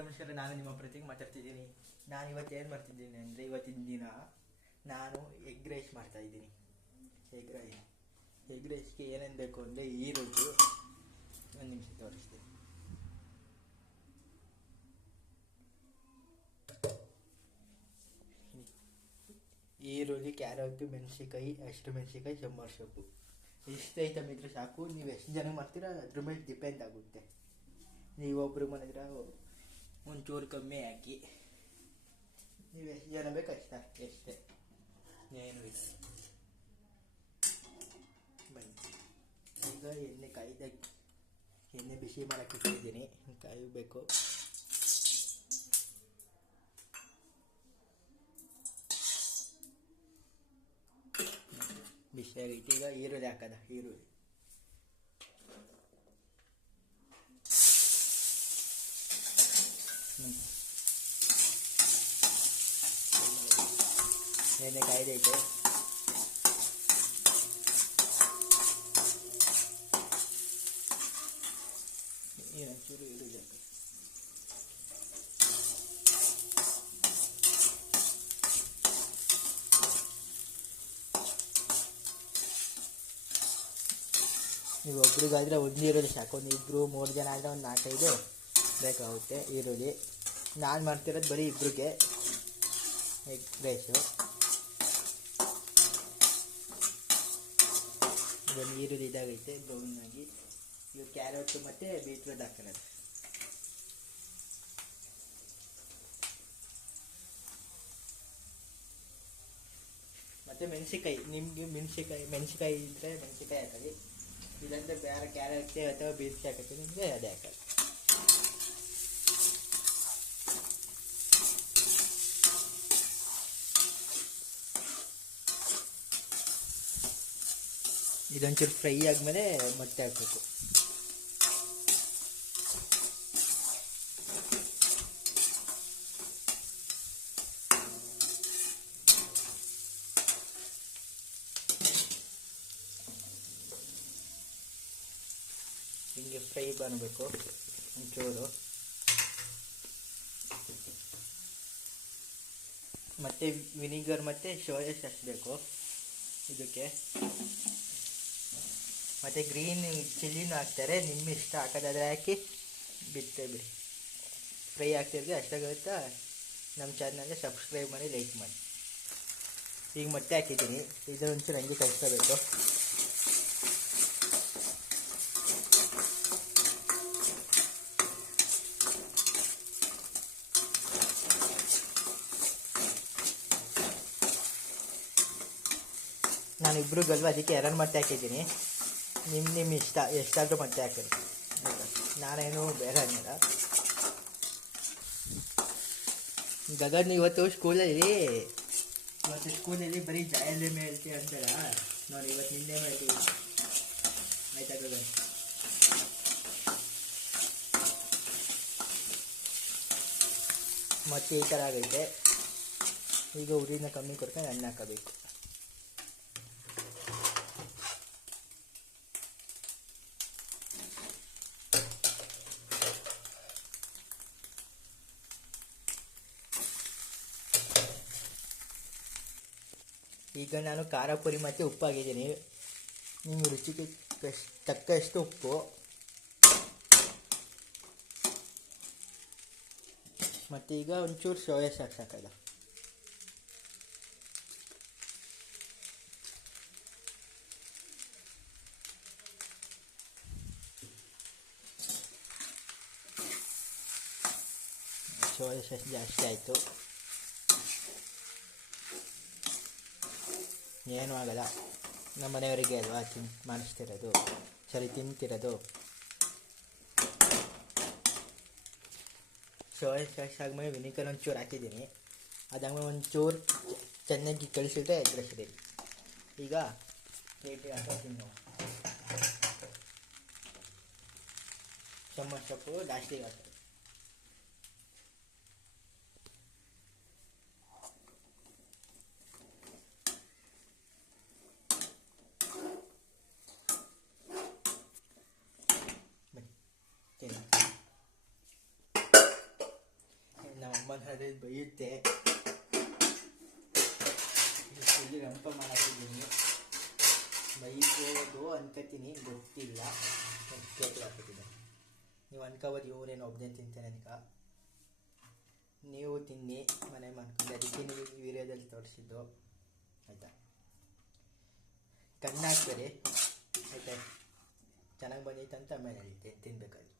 ನಮಸ್ಕಾರ ನಾನು ನಿಮ್ಮ ಪ್ರತಿಗೆ ಮಾತಾಡ್ತಿದ್ದೀನಿ. ನಾನು ಇವತ್ತು ಏನು ಮಾಡ್ತಿದ್ದೀನಿ ಅಂದರೆ ಇವತ್ತಿನ ದಿನ ನಾನು ಎಗ್ ರೈಸ್ ಮಾಡ್ತಾ ಇದ್ದೀನಿ. ಎಗ್ ರೈಸ್ ಎಗ್ ರೈಸ್ಗೆ ಏನೇನು ಬೇಕು ಅಂದರೆ ಈರುಳ್ಳಿ. ಒಂದು ನಿಮಿಷ ತೋರಿಸ್ತೀನಿ. ಈರುಳ್ಳಿ, ಕ್ಯಾರೆಟು, ಮೆಣಸಿನ್ಕಾಯಿ ಹಸಿರು ಮೆಣಸಿನ್ಕಾಯಿ, ಸಾಂಬಾರು ಸೊಪ್ಪು. ಎಷ್ಟು ಐಟಮ್ ಇದ್ರೆ ಸಾಕು. ನೀವು ಎಷ್ಟು ಜನ ಮಾಡ್ತೀರಾ? ಅದ್ರ ಮೇಲೆ ಡಿಪೆಂಡ್ ಆಗುತ್ತೆ. ನೀವೊಬ್ರು ಮಾಡಿದ್ರೆ ಒಂಚೂರು ಕಮ್ಮಿ ಹಾಕಿ ನೀವು ಎಷ್ಟು ಜನ ಬೇಕು ಅಷ್ಟೇ ಎಷ್ಟೇ ಏನು ಇಲ್ಲ ಬನ್ನಿ ಈಗ ಎಣ್ಣೆ ಕಾಯ್ದ ಎಣ್ಣೆ ಬಿಸಿ ಮಾಡಕ್ಕೆ ಇಟ್ಟಿದ್ದೀನಿ ಕಾಯಬೇಕು ಬಿಸಿಯಾಗೈತಿ ಈಗ ಈರುಳ್ಳಿ ಹಾಕದ ಈರುಳ್ಳಿ ಎಣ್ಣೆ ಕಾಯ್ದೈತೆ ಇನ್ನೊಂಚೂರು ಈರುಳ್ಳಿ ಹಾಕಿ ನೀವು ಒಬ್ರಿಗಾದ್ರೆ ಒಂದು ಇರೋದು ಸಾಕು. ಒಂದು ಇಬ್ಬರು ಮೂರು ಜನ ಆದರೆ ಒಂದು ನಾಲ್ಕೈದು. ಬೇಕಾಗುತ್ತೆ, ಈರುಳ್ಳಿ. ನಾನು ಮಾಡ್ತಿರೋದು ಬರೀ ಇಬ್ಬರಿಗೆ ಎಗ್ ರೈಸು. ಇದೊಂದು ಈರುಳ್ಳಿ ಇದಾಗೈತೆ ಬ್ರೌನ್ ಆಗಿ. ಇವು ಕ್ಯಾರೆಟು ಮತ್ತು ಬೀಟ್ರೂಟ್ ಹಾಕಿರೋದು. ಮತ್ತು ಮೆಣಸಿಕಾಯಿ ನಿಮಗೆ ಮೆಣಸಿಕಾಯಿ ಮೆಣಸಿಕಾಯಿ ಇದ್ದರೆ ಮೆಣಸಿಕಾಯಿ ಹಾಕಿ. ಇಲ್ಲಾಂದರೆ ಬೇರೆ ಕ್ಯಾರೆಟ್ ಅಥವಾ ಬೀನ್ಸ್ ಹಾಕತ್ತೆ ನಿಮಗೆ ಅದೇ ಹಾಕಿ. ಇದೊಂಚೂರು ಫ್ರೈ ಆದಮೇಲೆ ಮೊಟ್ಟೆ ಹಾಕಬೇಕು. ಹಿಂಗೆ ಫ್ರೈ ಬರಬೇಕು ಒಂಚೂರು ಮತ್ತು ವಿನಿಗರ್ ಮತ್ತು ಸೋಯಾ ಸಾಸ್ ಬೇಕು ಇದಕ್ಕೆ. ಮತ್ತು ಗ್ರೀನ್ ಚಿಲ್ಲಿನೂ ಹಾಕ್ತಾರೆ. ನಿಮ್ಮ ಇಷ್ಟ ಹಾಕೋದಾದ್ರೆ ಹಾಕಿ ಬಿಡ್ತೇ ಬಿಡಿ. ಫ್ರೈ ಆಗ್ತಿದ್ರೆ ಅಷ್ಟಾಗುತ್ತಾ ನಮ್ಮ ಚಾನಲ್ಗೆ ಸಬ್ಸ್ಕ್ರೈಬ್ ಮಾಡಿ, ಲೈಕ್ ಮಾಡಿ. ಈಗ ಮತ್ತೆ ಹಾಕಿದ್ದೀನಿ. ಇದು ಒಂಚೂರು ಹಂಗೆ ಕಲಿಸ್ಕೋಬೇಕು. ನಾನು ಇಬ್ಬರು ಗಲ್ವ ಅದಕ್ಕೆ ಎರಡು ಮೊಟ್ಟೆ ಹಾಕಿದ್ದೀನಿ. ನಿಮ್ಮ ನಿಮ್ಮ ಇಷ್ಟ ಎಷ್ಟಾದರೂ ಮೊಟ್ಟೆ ಹಾಕಿರಿ. ನಾನೇನು ಬೇರೆ ಅನ್ನಲ್ಲ. ಗಗನ್ ಇವತ್ತು ಸ್ಕೂಲಲ್ಲಿ ಇವತ್ತು ಸ್ಕೂಲಲ್ಲಿ ಬರೀ ಜಾಯಲ್ಲೇ ಮೇಲ್ತಿ ಅಂತಾರ ನೋಡಿ ಇವತ್ತು ನಿನ್ನೆ ಮಾಡಿ. ಆಯ್ತಾ ಗಗನ್ ಮತ್ತೆ ಈ ಥರ ಆಗೈತೆ. ಈಗ ಉರಿನ ಕಮ್ಮಿ ಕೊಡ್ಕೊಂಡು ಅನ್ನ ಹಾಕಬೇಕು. ಈಗ ನಾನು ಖಾರ ಪುರಿ ಮತ್ತು ಉಪ್ಪು ಹಾಕಿದ್ದೀನಿ ನಿಮ್ಮ ರುಚಿಗೆ ತಕ್ಕಷ್ಟು ಉಪ್ಪು. ಮತ್ತು ಈಗ ಒಂಚೂರು ಸೋಯಾ ಸಾಕು ಸಾಕಲ್ಲ ಸೋಯಾ ಸಾಸ್ ಜಾಸ್ತಿ ಆಯಿತು. ಏನೂ ಆಗಲ್ಲ. ನಮ್ಮ ಮನೆಯವರಿಗೆ ಅಲ್ವಾ ತಿನ್ ಮಾಡಿಸ್ತಿರೋದು ಸರಿ ತಿಂತಿರೋದು. ಸೋಯಾ ಸಾಸ್ ಆದಮೇಲೆ ವಿನಿಗರ್ ಒಂಚೂರು ಹಾಕಿದ್ದೀನಿ. ಅದಾದ್ಮೇಲೆ ಒಂಚೂರು ಚೆನ್ನಾಗಿ ಕಳಿಸಿದ್ರೆ ಎಗ್ರೆಸಿದೆ ಈಗ ಕೇಟಿ ಹಾಕೋತೀನಿ ನಾವು ಸೊಪ್ಪು ಲಾಸ್ಟಿಗೆ ಹಾಕ್ತಾರೆ ಬನ್ನಿ ತಿನ್ನು ಅಮ್ಮನಾದ್ರೆ ಬೈಯುತ್ತೆ. ಇಲ್ಲಿ ರಂಪ ಮಾಡಾಕಿದ್ದೀನಿ ಬೈಕೋದು ಅನ್ಕೋತೀನಿ, ಗೊತ್ತಿಲ್ಲ. ಕೇಳ್ತಾ ನೀವು ಅನ್ಕೋಬೋದು ಇವನೇನು ಒಬ್ಬನೇ ತಿಂತಾನೆ ಅನ್ಕ ನೀವು ತಿನ್ನಿ, ಮನೆ ಮಾಡ್ಕೊಂಡು. ಅದಕ್ಕೆ ನೀವು ಈ ತೋರಿಸಿದ್ದು. ಆಯಿತಾ? ಕಣ್ಣು ಹಾಕ್ಬೇಡಿ ಆಯ್ತಾ? ಚೆನ್ನಾಗಿ ಬಂದಿತ್ತು ಅಂತ ಆಮೇಲೆ ಹೇಳಿದ್ದೆ ತಿನ್ಬೇಕಾದ್ರೆ.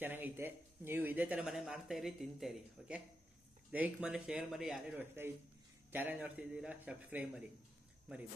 ಚೆನ್ನಾಗೈತೆ. ನೀವು ಇದೇ ಥರ ಮನೆ ಮಾಡ್ತಾ ಇರಿ, ತಿಂತಾ ಇರಿ ಓಕೆ ಲೈಕ್ ಮಾಡಿ ಶೇರ್ ಮಾಡಿ ಯಾರ್ಯಾರು ಅಷ್ಟೇ ಚಾನಲ್ ನೋಡ್ತಿದ್ದೀರಾ ಸಬ್ಸ್ಕ್ರೈಬ್ ಮಾಡಿ. ಬರಿ